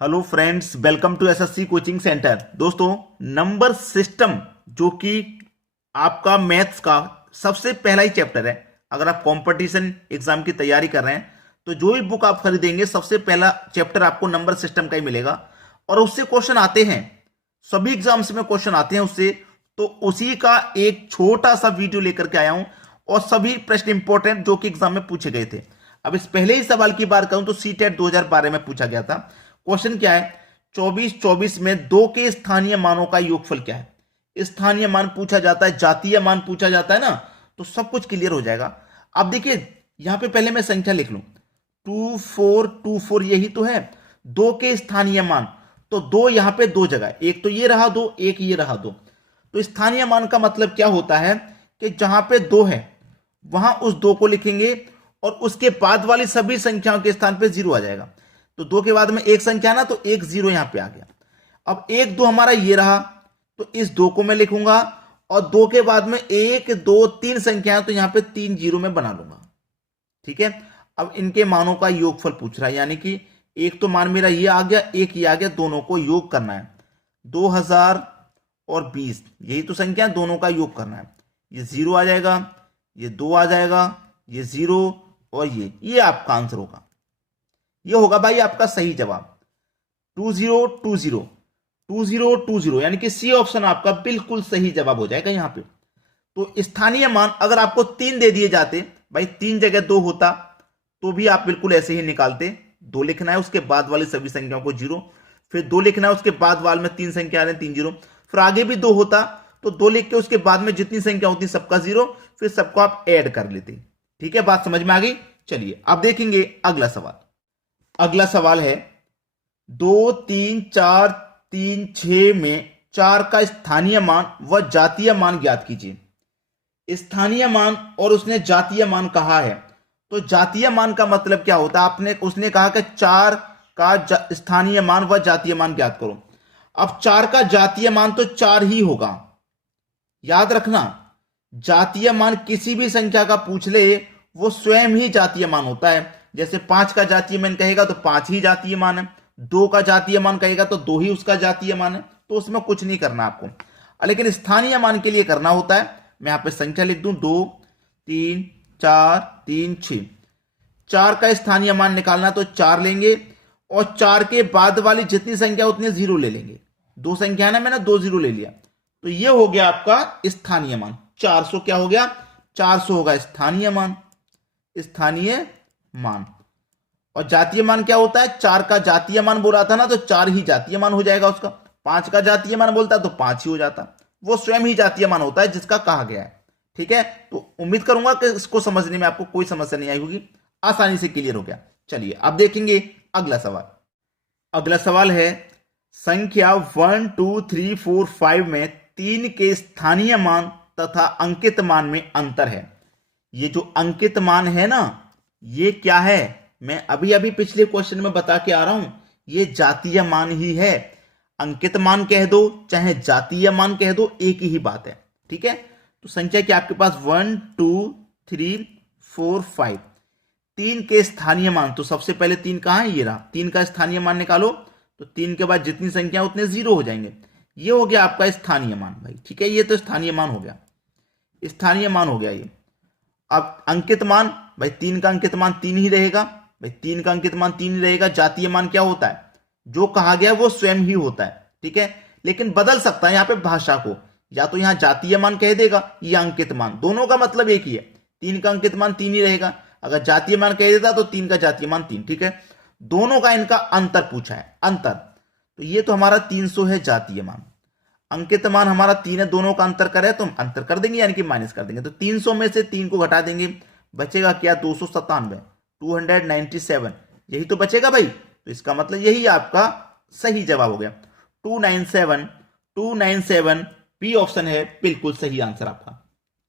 Hello friends, welcome to SSC coaching centre. दोस्तों, number system जो कि आपका मैथ्स का सबसे पहला ही चैप्टर है। अगर आप कंपटीशन एग्जाम की तैयारी कर रहे हैं तो जो भी बुक आप खरीदेंगे सबसे पहला चैप्टर आपको नंबर सिस्टम का ही मिलेगा और उससे क्वेश्चन आते हैं। सभी एग्जाम्स में क्वेश्चन आते हैं उससे। तो उसी का एक छोटा सा वीडियो लेकर के आया हूं और सभी प्रश्न इंपॉर्टेंट जो कि एग्जाम में पूछे गए थे। अब इस पहले ही सवाल की बात करूं तो सीटेट 2012 में पूछा गया था। क्वेश्चन क्या है, 24 में दो के स्थानीय मानों का योगफल क्या है। स्थानीय मान पूछा जाता है, जातीय मान पूछा जाता है ना, तो सब कुछ क्लियर हो जाएगा। अब देखिए, यहां पे पहले मैं संख्या लिख लूं, 2424 यही तो है दो के स्थानीय मान। तो दो यहां पे दो जगह, एक तो ये रहा दो, एक ये रहा दो। तो स्थानीय मान का मतलब क्या होता है कि जहां पे दो है वहां उस दो को लिखेंगे और उसके बाद वाली सभी संख्याओं के स्थान पे जीरो आ जाएगा। तो दो के बाद में एक संख्या ना, तो एक जीरो यहां पे आ गया। अब एक दो हमारा ये रहा, तो इस दो को मैं लिखूंगा और दो के बाद में एक दो तीन संख्या, तो यहां पे तीन जीरो में बना लूंगा। ठीक है। अब इनके मानों का योगफल पूछ रहा है, यानी कि एक तो मान मेरा ये आ गया, एक ये आ गया, दोनों को योग करना है। 2020 यही तो संख्या, दोनों का योग करना है। ये जीरो आ जाएगा, ये दो आ जाएगा, ये जीरो और ये आपका आंसर होगा। ये होगा भाई आपका सही जवाब 2020 2020, यानी कि सी ऑप्शन आपका बिल्कुल सही जवाब हो जाएगा यहां पे। तो स्थानीय मान अगर आपको तीन दे दिए जाते, भाई तीन जगह दो होता तो भी आप बिल्कुल ऐसे ही निकालते। दो लिखना है, उसके बाद वाली सभी संख्याओं को जीरो, फिर दो लिखना है, उसके बाद वाले में तीन संख्या आ रहे हैं, तीन जीरो, फिर आगे भी दो होता तो दो लिख के उसके बाद में जितनी संख्या होती सबका जीरो, फिर सबको आप ऐड कर लेते। ठीक है, बात समझ में आ गई। चलिए अब देखेंगे अगला सवाल। अगला सवाल है, 2 3 4 3 6 में चार का स्थानीय मान व जातीय मान ज्ञात कीजिए। स्थानीय मान और उसने जातीय मान कहा है, तो जातीय मान का मतलब क्या होता है, उसने कहा कि चार का स्थानीय मान व जातीय मान ज्ञात करो। अब चार का जातीय मान तो चार ही होगा, याद रखना। जातीय मान किसी भी संख्या का पूछ ले वो स्वयं ही जातीय मान होता है। जैसे पांच का जातीय मान कहेगा तो पांच ही जातीय मान है, दो का जातीय मान कहेगा तो दो ही उसका जातीय मान है। तो उसमें कुछ नहीं करना आपको, लेकिन स्थानीय मान के लिए करना होता है। मैं यहां पे संख्या लिख दूं, 2 3 4 3 6। चार का स्थानीय मान निकालना तो चार लेंगे और चार के बाद वाली जितनी संख्या उतने जीरो ले लेंगे। दो संख्या ना, मैंने दो जीरो ले लिया, तो ये हो गया आपका स्थानीय मान 400। क्या हो गया, 400 होगा स्थानीय मान। स्थानीय मान और जातीय मान क्या होता है, चार का जातीय मान बोला था ना, तो चार ही जातीय मान हो जाएगा उसका। पांच का जातीय मान बोलता तो पांच ही हो जाता। वो स्वयं ही जातीय मान होता है जिसका कहा गया है। ठीक है, तो उम्मीद करूंगा कि इसको समझने में आपको कोई समस्या नहीं आई होगी, आसानी से क्लियर हो गया। चलिए अब देखेंगे अगला सवाल। अगला सवाल है, संख्या 1 2 3 4 5 में तीन के स्थानीय मान तथा अंकित मान में अंतर है। ये जो अंकित मान है ना, ये क्या है, मैं अभी अभी पिछले क्वेश्चन में बता के आ रहा हूं, ये जातीय मान ही है। अंकित मान कह दो चाहे जातीय मान कह दो, एक ही बात है। ठीक है, तो संख्या क्या आपके पास 1 2 3 4 5, तीन के स्थानीय मान। तो सबसे पहले तीन कहां है, ये रहा, तीन का स्थानीय मान निकालो, तो तीन के बाद जितनी संख्या उतने जीरो हो जाएंगे। ये हो गया आपका स्थानीय मान भाई। ठीक है, ये तो स्थानीय मान हो गया, स्थानीय मान हो गया ये। अब अंकित मान, भाई तीन का अंकित मान तीन ही रहेगा, भाई तीन का अंकित मान तीन ही रहेगा। जातीय मान क्या होता है, जो कहा गया वो स्वयं ही होता है। ठीक है, लेकिन बदल सकता है यहां पे भाषा को, या तो यहां जातीय मान कह देगा या अंकित मान, दोनों का मतलब एक ही है। तीन का अंकित मान तीन ही रहेगा, अगर जातीय मान कह देता तो तीन का जातीय मान तीन। ठीक है, दोनों का इनका अंतर पूछा है, अंतर। तो ये तो हमारा 300 है जातीय मान, अंकित मान हमारा तीन है, दोनों का अंतर करे तो हम अंतर कर देंगे, यानी कि माइनस कर देंगे। तो 300 में से तीन को घटा देंगे, बचेगा क्या, 297, 297, यही तो बचेगा भाई। तो इसका मतलब यही आपका सही जवाब हो गया, 297। 297 बी ऑप्शन है बिल्कुल सही आंसर आपका।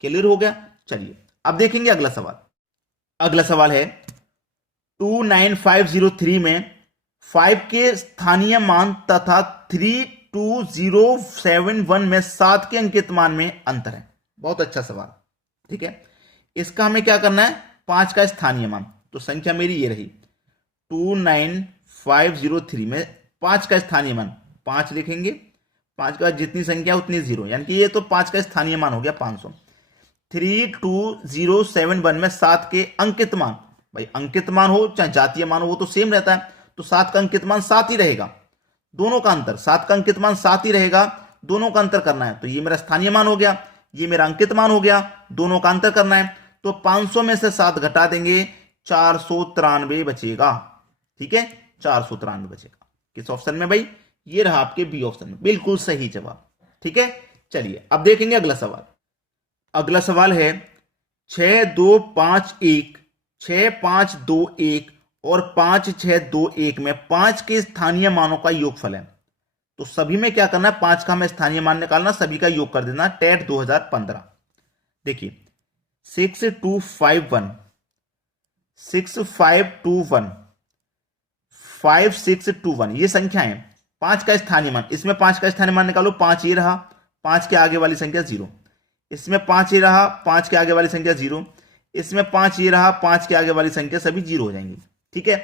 क्लियर हो गया। चलिए अब देखेंगे अगला सवाल। अगला सवाल है, 29503 में 5 के स्थानीय मान तथा 32071 में 7 के अंकित मान में अंतर है। बहुत अच्छा सवाल। ठीक है, इसका हमें क्या करना है, 5 का स्थानीय मान। तो संख्या मेरी ये रही, 29503 में 5 का स्थानीय मान 5 लिखेंगे, 5 का जितनी संख्या उतनी जीरो, यानी कि ये तो 5 का स्थानीय मान हो गया 500। 32071 में 7 के अंकित मान, भाई अंकित मान हो चाहे जातीय मान हो वो तो सेम रहता है, तो 7 का अंकित मान 7 ही रहेगा, दोनों का अंतर 7 का अंकित मान 7 ही रहेगा, दोनों का अंतर करना है। तो ये मेरा स्थानीय मान हो गया, ये मेरा अंकित मान हो गया, दोनों का अंतर करना है। तो 500 में से 7 घटा देंगे, 493 बचेगा। ठीक है, 493 बचेगा। किस ऑप्शन में भाई? ये रहा आपके बी ऑप्शन में, बिल्कुल सही जवाब। ठीक है, चलिए अब देखेंगे अगला सवाल। अगला सवाल है 6251, 6521 और 5621 में 5 के स्थानीय मानों का योगफल है। तो सभी में क्या करना है, 5 का हमें स्थानीय मान निकालना, सभी का योग कर देना। टेट 2015 देखिए 6251, 6521, 5621 ये संख्या है। 5 का स्थानीय मान, इसमें 5 का स्थानीय मान निकालो, 5 ये रहा, 5 के आगे वाली संख्या 0, इसमें 5 ये रहा, 5 के आगे वाली संख्या 0, इसमें 5 ये रहा, 5 के आगे वाली संख्या सभी 0 हो जाएंगी। ठीक है,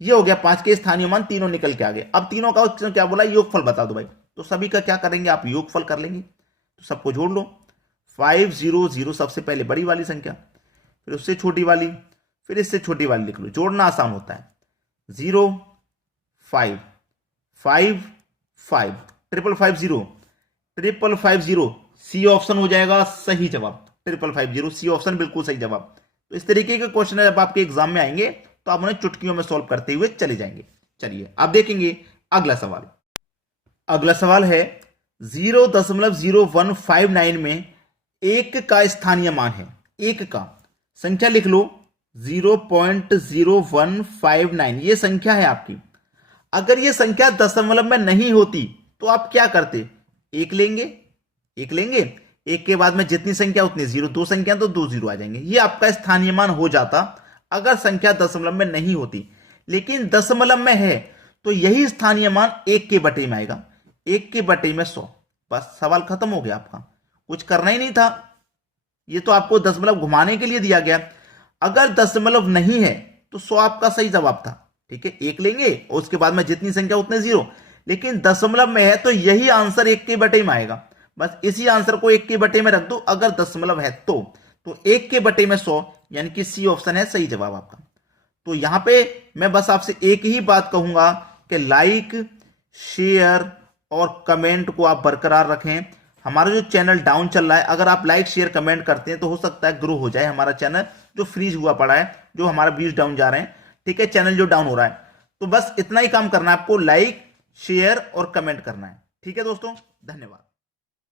ये हो गया 5 के स्थानीय मान, तीनों निकल के आ गए। अब तीनों का क्या बोला, योगफल बता दो भाई। तो सभी का क्या करेंगे आप, योगफल कर लेंगे। तो सबको जोड़ लो, 500 सबसे पहले बड़ी वाली संख्या, फिर उससे छोटी वाली, फिर इससे छोटी वाली लिख लो, जोड़ना आसान होता है। 0 5 5 5 550 550 सी ऑप्शन हो जाएगा सही जवाब। 550 सी ऑप्शन बिल्कुल सही जवाब। तो इस तरीके के क्वेश्चन जब आपके एग्जाम में आएंगे तो आप उन्हें चुटकियों में सॉल्व करते हुए चले जाएंगे। चलिए आप देखेंगे अगला सवाल। अगला सवाल है 0.0159 में 1 का स्थानीय मान है, 1 का संख्या लिख लो 0.0159 ये संख्या है आपकी। अगर ये संख्या दशमलव में नहीं होती तो आप क्या करते, 1 लेंगे, 1 लेंगे, 1 के बाद में जितनी संख्या उतनी 0, 2 संख्या तो 2 0 आ जाएंगे, ये आपका स्थानीय मान हो जाता अगर संख्या दशमलव में नहीं होती। लेकिन दशमलव में है तो यही स्थानीय मान 1 के बटे में आएगा, 1 के बटे में 100। बस सवाल खत्म हो गया आपका, कुछ करना ही नहीं था। ये तो आपको दशमलव घुमाने के लिए दिया गया। अगर दशमलव नहीं है तो 100 आपका सही जवाब था। ठीक है, 1 लेंगे और उसके बाद में जितनी संख्या उतने 0, लेकिन दशमलव में है तो यही आंसर 1 के बटे में आएगा। बस इसी आंसर को 1 के बटे में रख दो अगर दशमलव है तो 1 के बटे में 100 यानी कि सी ऑप्शन है सही जवाब आपका। तो यहां पे मैं बस आपसे एक ही बात कहूंगा कि लाइक, शेयर और कमेंट को आप बरकरार रखें। हमारा जो चैनल डाउन चल रहा है, अगर आप लाइक शेयर कमेंट करते हैं तो हो सकता है ग्रो हो जाए हमारा चैनल जो फ्रीज हुआ पड़ा है, जो हमारा व्यूज डाउन जा रहे हैं। ठीक है, चैनल जो डाउन हो रहा है, तो बस इतना ही काम करना है आपको, लाइक शेयर और कमेंट करना है। ठीक है दोस्तों, धन्यवाद।